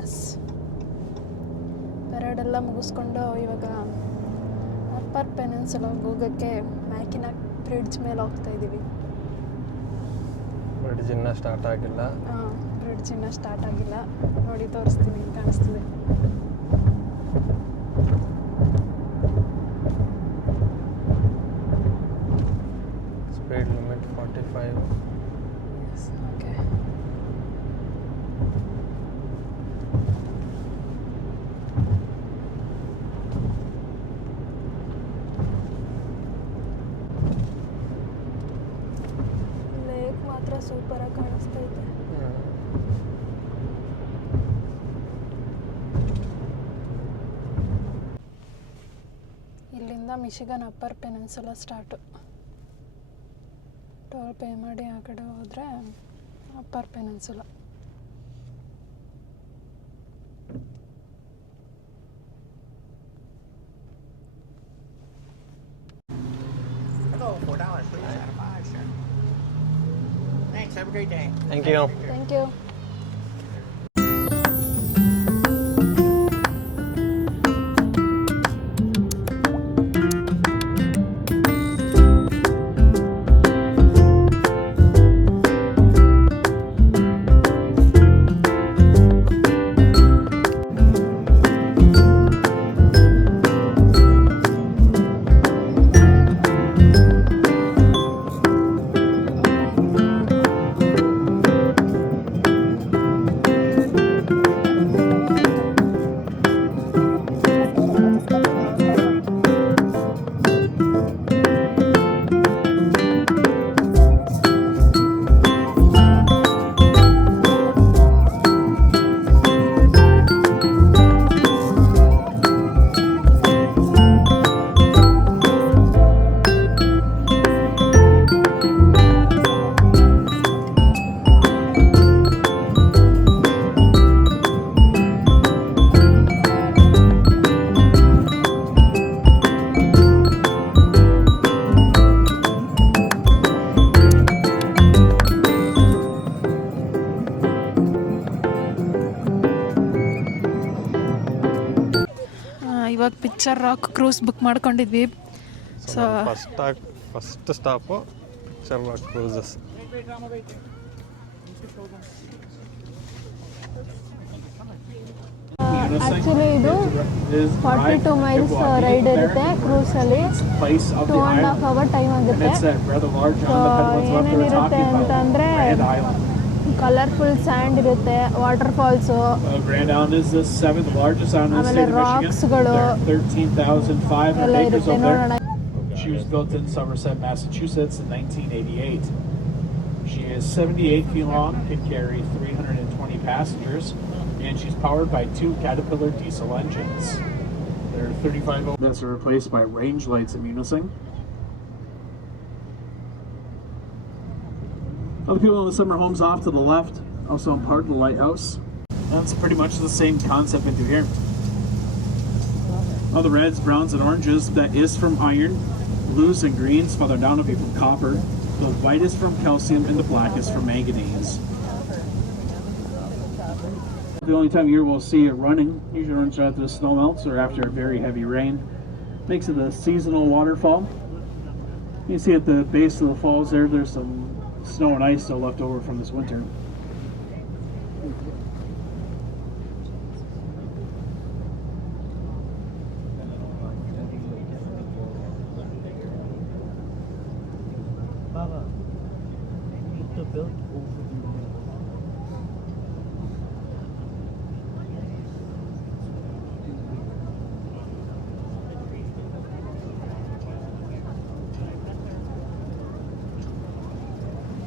S, ಪೆರೇಡೆಲ್ಲ ಮುಗಿಸ್ಕೊಂಡು ಇವಾಗ upper peninsula ಹೋಗೋಕ್ಕೆ ಮ್ಯಾಕಿನಾಕ್ ಬ್ರಿಡ್ಜ್ ಮೇಲೆ ಹೋಗ್ತಾ ಇದ್ದೀವಿ. ಬ್ರಿಡ್ಜ್ ಇನ್ನೂ ಸ್ಟಾರ್ಟ್ ಆಗಿಲ್ಲ. ಬ್ರಿಡ್ಜ್ ಇನ್ನೂ ಸ್ಟಾರ್ಟ್ ಆಗಿಲ್ಲ. ನೋಡಿ ತೋರಿಸ್ತೀನಿ, ಕಾಣಿಸ್ತಿದೆ. Speed limit 45. ಓಕೆ. ಲೇಕ್ ಮಾತ್ರ ಸೂಪರಾಗಿ ಕಾಣಿಸ್ತೈತೆ. ಇಲ್ಲಿಂದ Michigan upper peninsula start. Toll pay ಮಾಡಿ ಆ ಕಡೆ ಹೋದರೆ upper peninsula. Thanks, have a great day. Thank you. Thank you. ಇವಾಗ ಪಿಕ್ಚರ್ ರಾಕ್ ಕ್ರೂಸ್ ಬುಕ್ ಮಾಡ್ಕೊಂಡಿದ್ವಿ. So first stop picture rock cruises. Actually ಇದು 42 ಮೈಲ್ಸ್ ರೈಡ್ ಇರುತ್ತೆ ಕ್ರೂಸಲ್ಲಿ. 2.5 hour ಟೈಮ್ ಆಗುತ್ತೆ. ಏನೇನಿರುತ್ತೆ ಅಂತಂದರೆ ಕಲರ್ಫುಲ್ ಸ್ಯಾಂಡ್ ಇರುತ್ತೆ, ವಾಟರ್ ಫಾಲ್ಸು, ಆಮೇಲೆ ರಾಕ್ಸ್ಗಳು ಎಲ್ಲ ಇರುತ್ತೆ. ನೋಡೋಣ. She was built in Somerset, Massachusetts in 1988. She is 78 feet long, can carry 320 passengers, and she's powered by 2 Caterpillar diesel engines. There are 35 that's replaced by range lights in Munising. Other people in the summer homes off to the left, also in part of the lighthouse. That's pretty much the same concept into here. All the reds, browns, and oranges, that is from iron. Blues and greens, farther down will be from copper. The white is from calcium, and the black is from manganese. The only time of year we'll see it running usually runs after the snow melts or after a very heavy rain. Makes it a seasonal waterfall. You can see at the base of the falls there's some snow and ice still left over from this winter.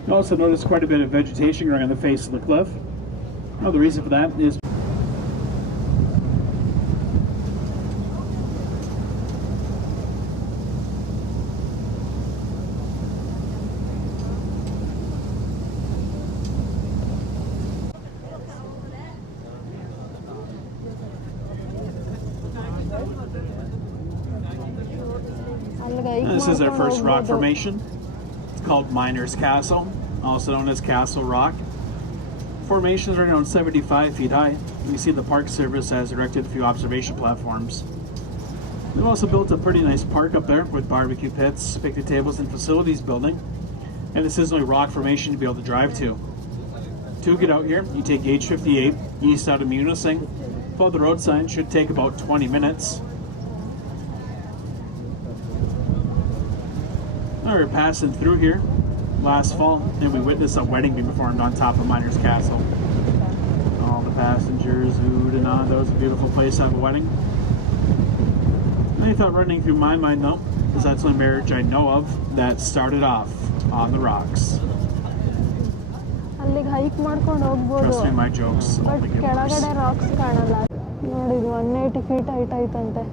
You also notice quite a bit of vegetation growing on the face of the cliff. Well, the reason for that is this is our first rock formation. It's called Miner's Castle, also known as Castle Rock. Formation is right around 75 feet high. You can see the Park Service has erected a few observation platforms. They've also built a pretty nice park up there with barbecue pits, picnic tables, and facilities building. And a sizzling rock formation to be able to drive to. To get out here, you take Gauge 58 east out of Munising. Follow the road sign, should take about 20 minutes. We were passing through here last fall, and we witnessed a wedding being performed on top of Miners Castle. All the passengers oohed and on. That was a beautiful place to have a wedding. Any thought running through my mind, though, is that's the only marriage I know of that started off on the rocks. ಅಲ್ಲಿಗೆ hike ಮಾಡ್ಕೊಂಡು ಹೋಗ್ಬೋದು. Trust me, my jokes but only get ಕೆಳಗಡೆ worse. Racks ಕಾಣಲ್ಲ. ನೋಡಿ ಇದು 180 feet height ಐತಂತೆ.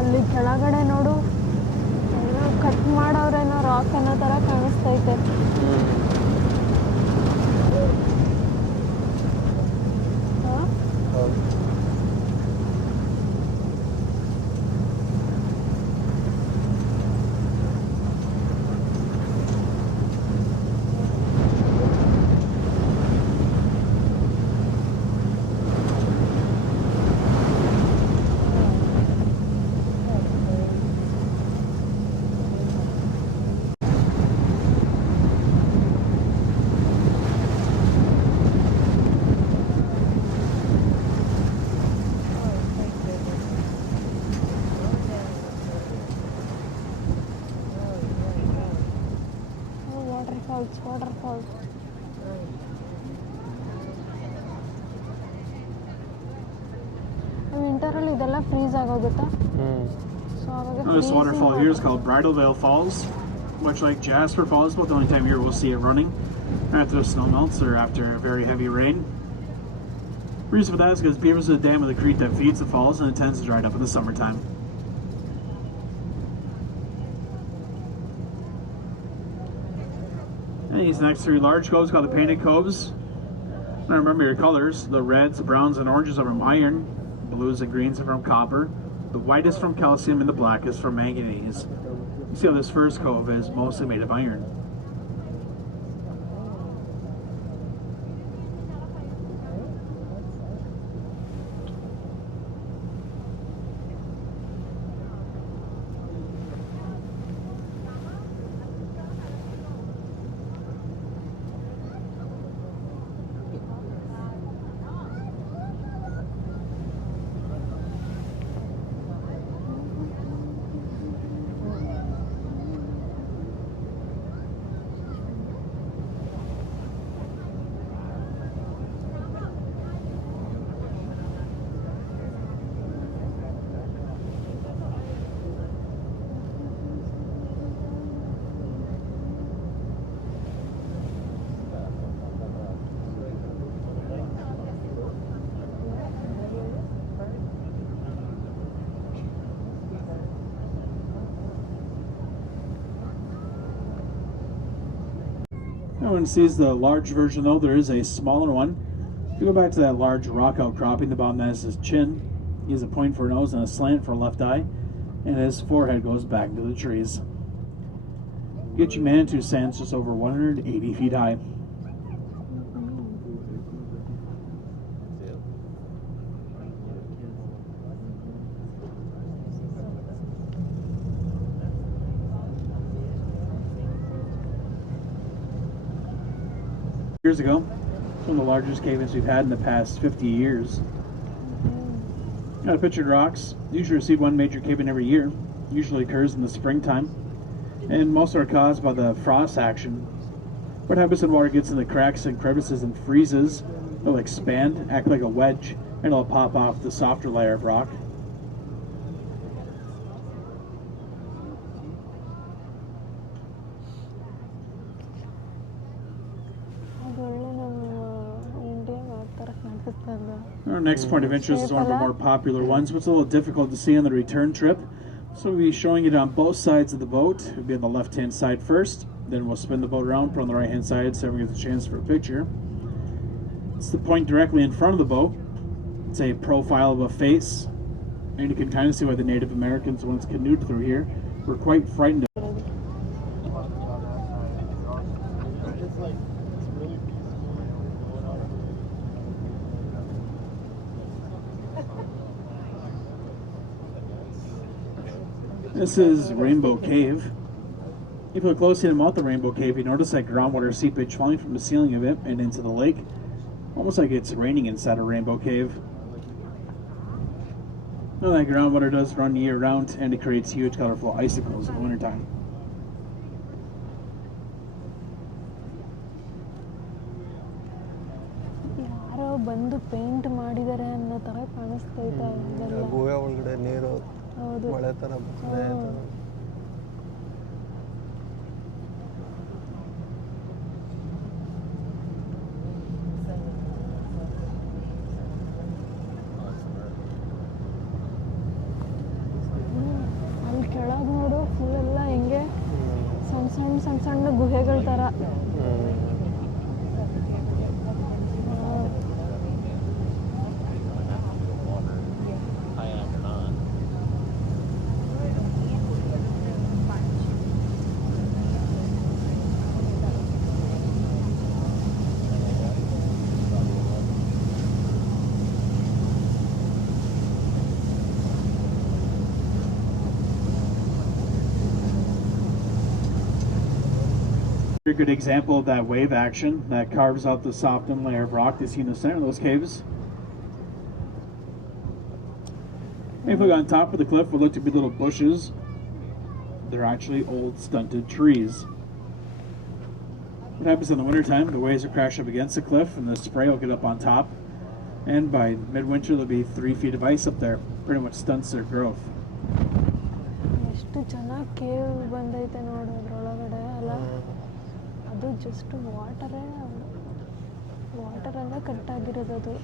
ಅಲ್ಲಿ ಕೆಳಗಡೆ ನೋಡು ಏನೋ ಕಟ್ ಮಾಡೋರೇನೋ ರಾಕ್ ಅನ್ನೋ ಥರ ಕಾಣಿಸ್ತೈತೆ. waterfalls. ವಿಂಟರಲ್ಲಿ ಇದೆಲ್ಲ ಫ್ರೀಸ್ ಆಗೋಗುತ್ತಾ? ಸೊ ಅವಾಗ this waterfall here is called Bridal Veil Falls. Much like Jasper Falls, but the only time here we'll see it running after the snow melts or after a very heavy rain. The reason for that is because Beavers is a dam of the creek that feeds the falls, and it tends to dry up in the summertime. And these next three large coves called the Painted Coves. Now remember your colors: the reds, the browns, and oranges are from iron, blues and greens are from copper, the white is from calcium, and the black is from manganese. You see how this first cove is mostly made of iron. Everyone sees the large version, though. There is a smaller one. If you go back to that large rock outcropping, the bottom that is his chin. He has a point for a nose and a slant for a left eye, and his forehead goes back into the trees. Get you Manitou Sands just over 180 feet high. Years ago, some of the largest cave-ins we've had in the past 50 years. Got a pictured rocks. Usually receive one major cave-in every year. Usually occurs in the springtime. And most are caused by the frost action. What happens when water gets in the cracks and crevices and freezes? It'll expand, act like a wedge, and it'll pop off the softer layer of rock. Our next point of interest is one of our more popular ones, but it's a little difficult to see on the return trip. So we'll be showing it on both sides of the boat. It'll be on the left-hand side first, then we'll spin the boat around, put it on the right-hand side so everyone gets a chance for a picture. It's the point directly in front of the boat. It's a profile of a face, and you can kind of see why the Native Americans once canoed through here were quite frightened. This is Rainbow Cave. If you look closely at the mouth of Rainbow Cave, you notice that groundwater seepage falling from the ceiling of it and into the lake. Almost like it's raining inside a Rainbow Cave. Now that groundwater does run year round, and it creates huge colorful icicles in the wintertime. ಯಾರೋ ಬಂದು paint ಮಾಡಿದ್ದಾರೆ ಅನ್ನೋ ತರ ಕಾಣಿಸ್ತೈತೆ ಇದೆಲ್ಲ. ಗುಹೆ ಒಳಗಡೆ ನೀರು ಹೌದು. ಮಳೆ ತರ ಬರ್ತಿದೆ. ಅಲ್ಲಿ ಕೆಳಗೆ ನೋಡು ಫುಲ್ ಎಲ್ಲ ಹಿಂಗೆ ಸಣ್ಣ ಸಣ್ಣ ಗುಹೆಗಳ ತರ. A good example of that wave action that carves out the softened layer of rock you see in the center of those caves. If we look on top of the cliff, what look to be little bushes, they're actually old stunted trees. What happens in the wintertime, the waves will crash up against the cliff and the spray will get up on top, and by midwinter there'll be 3 feet of ice up there. Pretty much stunts their growth. ಎಷ್ಟು ಚೆನ್ನಾಗಿ cave ಬಂದೈತೆ ನೋಡು ಅದ್ರೊಳಗಡೆ ಅಲ್ಲ. ಅದು just ವಾಟರಲ್ಲೇ ಕಟ್ಟಾಗಿರೋದು ಅದು.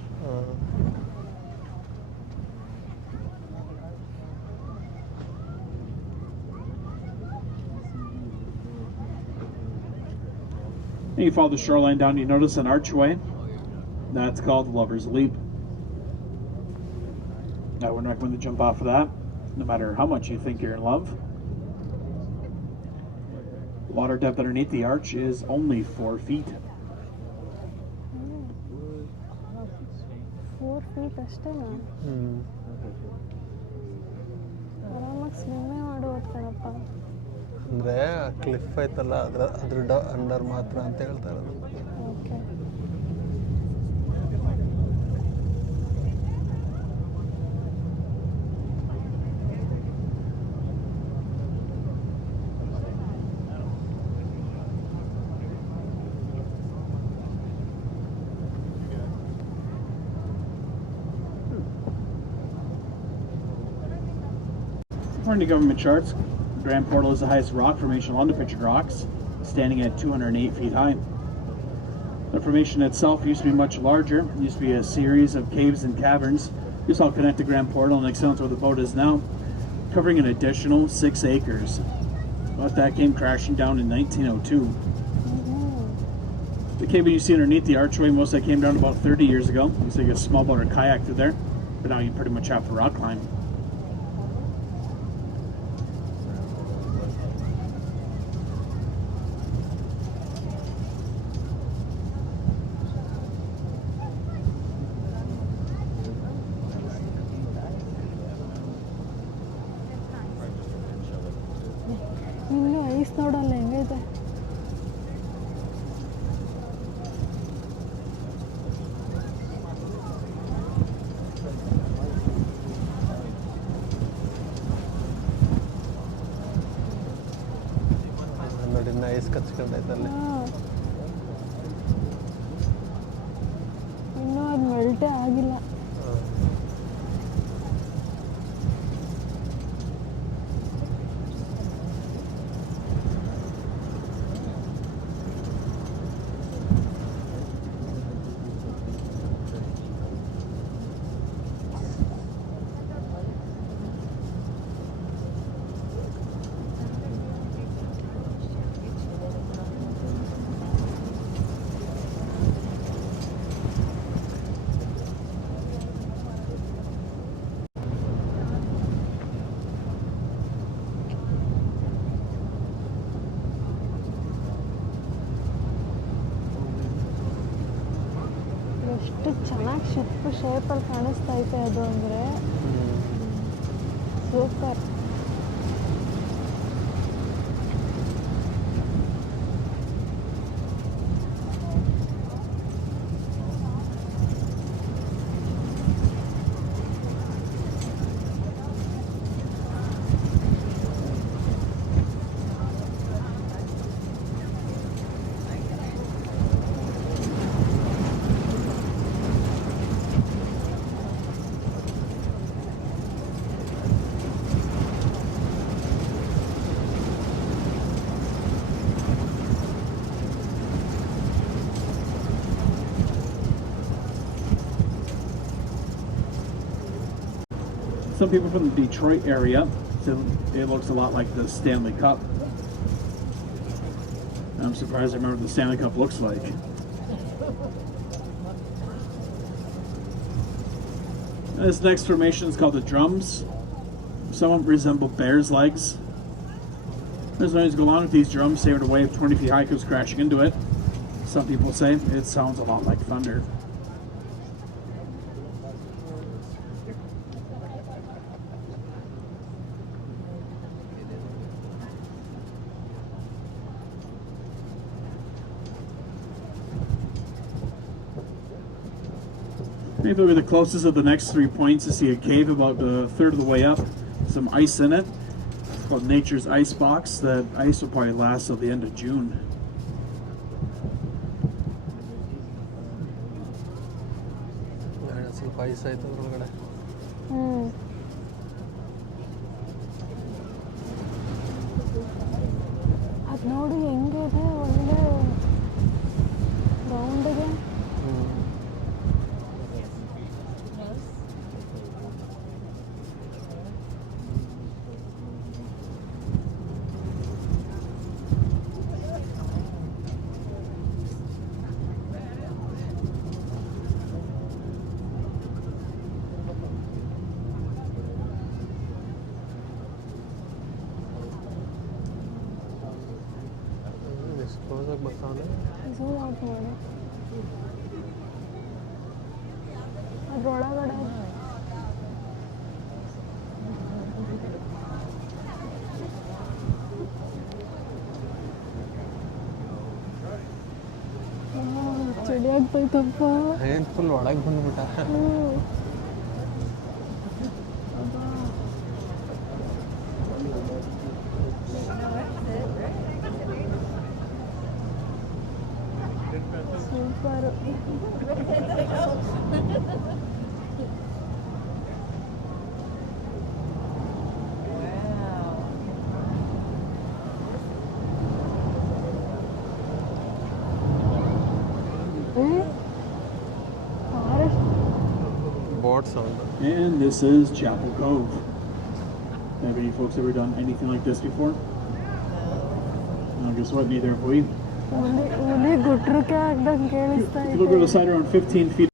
And you follow the shoreline down, you notice an archway. That's called Lover's Leap. Now we're not going to jump off of that, no matter how much you think you're in love. Water depth underneath the arch is only 4 feet. 4 feet ಅಷ್ಟೇನಾ? ಆರಾಮಾಗಿ ಸ್ವಿಮ್ಮೇ ಮಾಡ್ಬೋದು ಕಣಪ್ಪ. ಅಂದರೆ cliff ಐತಲ್ಲ ಅದ್ರ under ಮಾತ್ರ ಅಂತ ಹೇಳ್ತಾ ಇರೋದು. Okay. According to government charts, Grand Portal is the highest rock formation along the pictured rocks, standing at 208 feet high. The formation itself used to be much larger. It used to be a series of caves and caverns. This all connect to Grand Portal and extend to where the boat is now, covering an additional 6 acres. But that came crashing down in 1902. The cave you see underneath the archway, most of that came down about 30 years ago. You see a small boat or kayak through there, but now you pretty much have to rock climb. ಇಲ್ಲಿ ice ನೋಡಲ್ಲ ಹೆಂಗೈತೆ. ನೋಡಿ nice ಕಚ್ಕೊಂಡೈತೆ ಅಲ್ಲಿ. ಇನ್ನೂ ಅದು ಮೆಲ್ಟೇ ಆಗಿಲ್ಲ. ಎಷ್ಟು ಚೆನ್ನಾಗಿ ಶೇಪಲ್ಲಿ ಕಾಣಿಸ್ತಾ ಐತೆ ಅದು ಅಂದರೆ super. Some people from the Detroit area said it looks a lot like the Stanley Cup. I'm surprised I remember what the Stanley Cup looks like. This next formation is called the drums. Somewhat resemble bear's legs. There's no need to go along with these drums, saving a wave 20 feet high goes crashing into it. Some people say it sounds a lot like thunder. Maybe we'll be the closest of the next 3 points to see a cave about a third of the way up. Some ice in it. It's called Nature's Ice Box. That ice will probably last till the end of June. ಸ್ವಲ್ಪ ice ಆಯ್ತು ಅದ್ರೊಳಗಡೆ. ಅದು ನೋಡಿ ಹೆಂಗಿದೆ ಒಳ್ಳೆ ರೌಂಡಿಗೆ. ಕ್ಲೋಸಾಗಿ ಬರ್ತಾವನೆ. Zoom out ಮಾಡಿ ಅದ್ರೊಳಗಡೆ ಚಳಿ ಆಗ್ತೈತಪ್ಪ. ಏನು full ಒಳಗೆ ಬಂದ್ಬಿಟ್ಟ. Super. Boat sound. And this is Chapel Cove. Have any folks ever done anything like this before? Guess what? Neither have we. ಹುಲಿ ಗುಟ್ರಕ್ಕೆ ಆಗ್ದಂಗೆ ಕೇಳಿಸ್ತಾ If you look over the side, around 15 feet.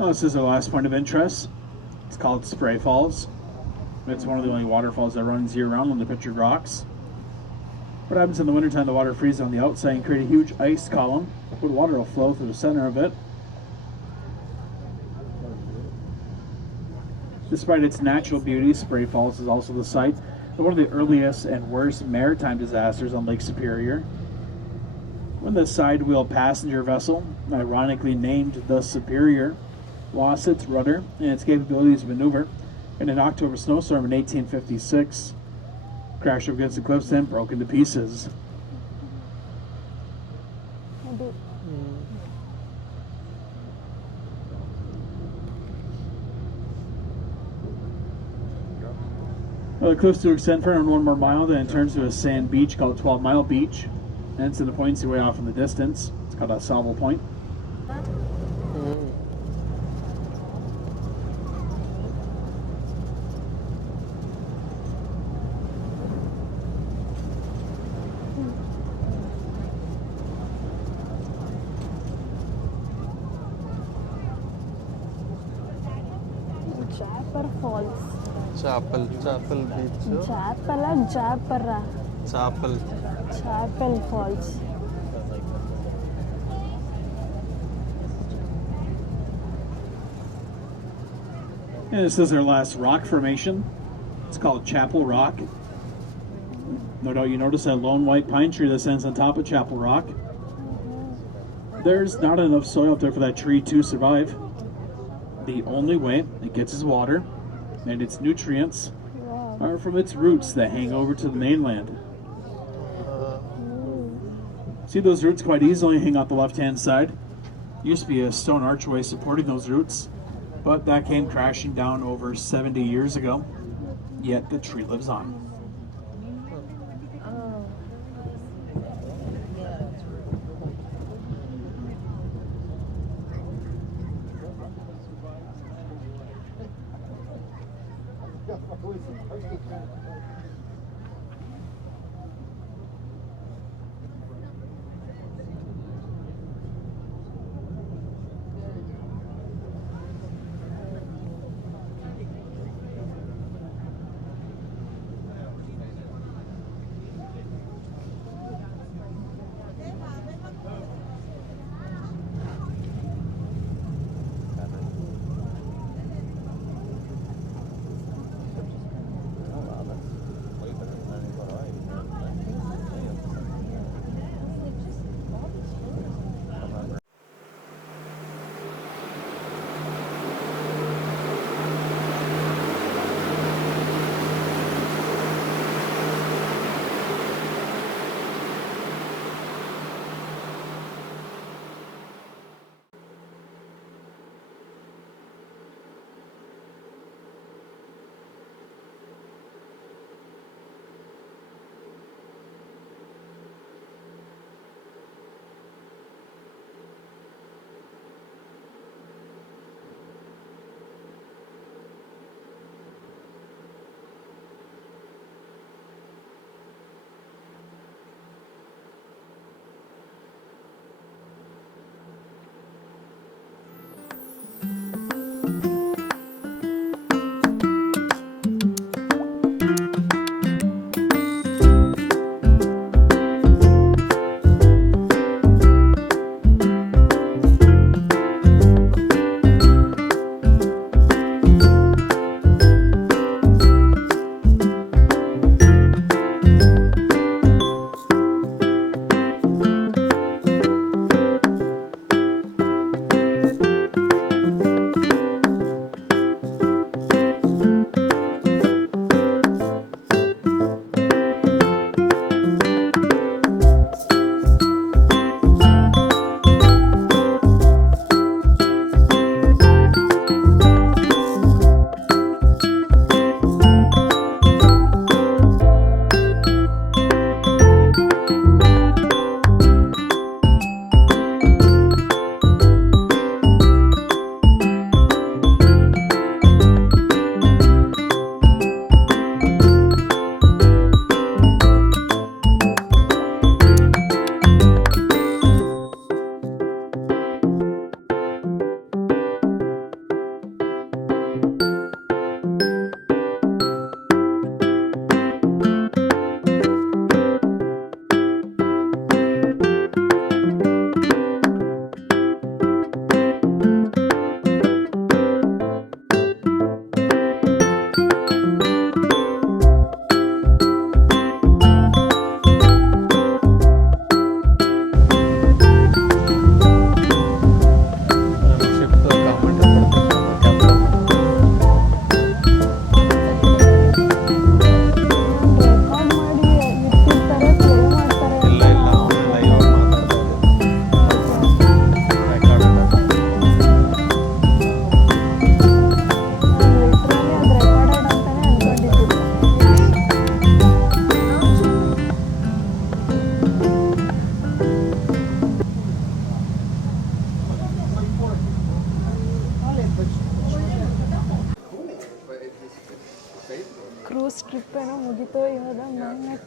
Well, this is our last point of interest. It's called Spray Falls. It's one of the only waterfalls that runs year-round on the Pictured Rocks. What happens in the wintertime, the water freezes on the outside and create a huge ice column. The water will flow through the center of it. Despite its natural beauty, Spray Falls is also the site of one of the earliest and worst maritime disasters on Lake Superior. When the sidewheel passenger vessel, ironically named the Superior, lost its rudder and its capabilities to maneuver in an October snowstorm in 1856, crashed up against the cliffs and broke into pieces. ಅದು The cliffs do extend for around 1 more mile, then it turns to a sand beach called 12 Mile Beach. And it's in the points way off in the distance. It's called a Salvo Point. ಜಾಪರ್ falls chapel beach ಜಾಪಲ ಜಾಪರ chapel falls And this is our last rock formation. It's called Chapel Rock. No doubt you notice that lone white pine tree that stands on top of Chapel Rock. There's not enough soil up there for that tree to survive. The only way it gets its water and its nutrients are from its roots that hang over to the mainland. See, those roots quite easily hang out the left-hand side. Used to be a stone archway supporting those roots, but that came crashing down over 70 years ago. Yet the tree lives on.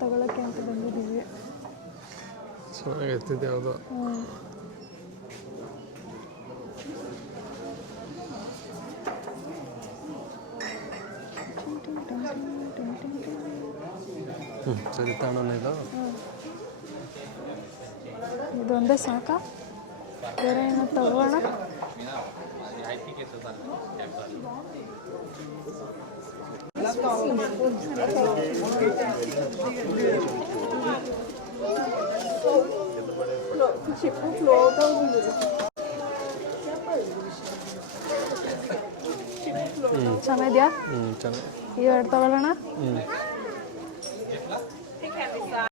ತಗೊಳಕ್ಕೆ ಅಂತ ಬಂದಿದ್ದೀವಿ. ಚೆನ್ನಾಗೈತಿದೆ ಯಾವುದು. ಸರಿ ತಾಣನ ಇದು. ಇದೊಂದೇ ಸಾಕಾ, ಬೇರೆ ಏನೋ ತಗೋಣ? ಚೆನ್ನಾಗಿದೆಯಾ? ಚೆನ್ನಾಗಿ. ಇವೆರಡು ತಗೊಳ್ಳೋಣ.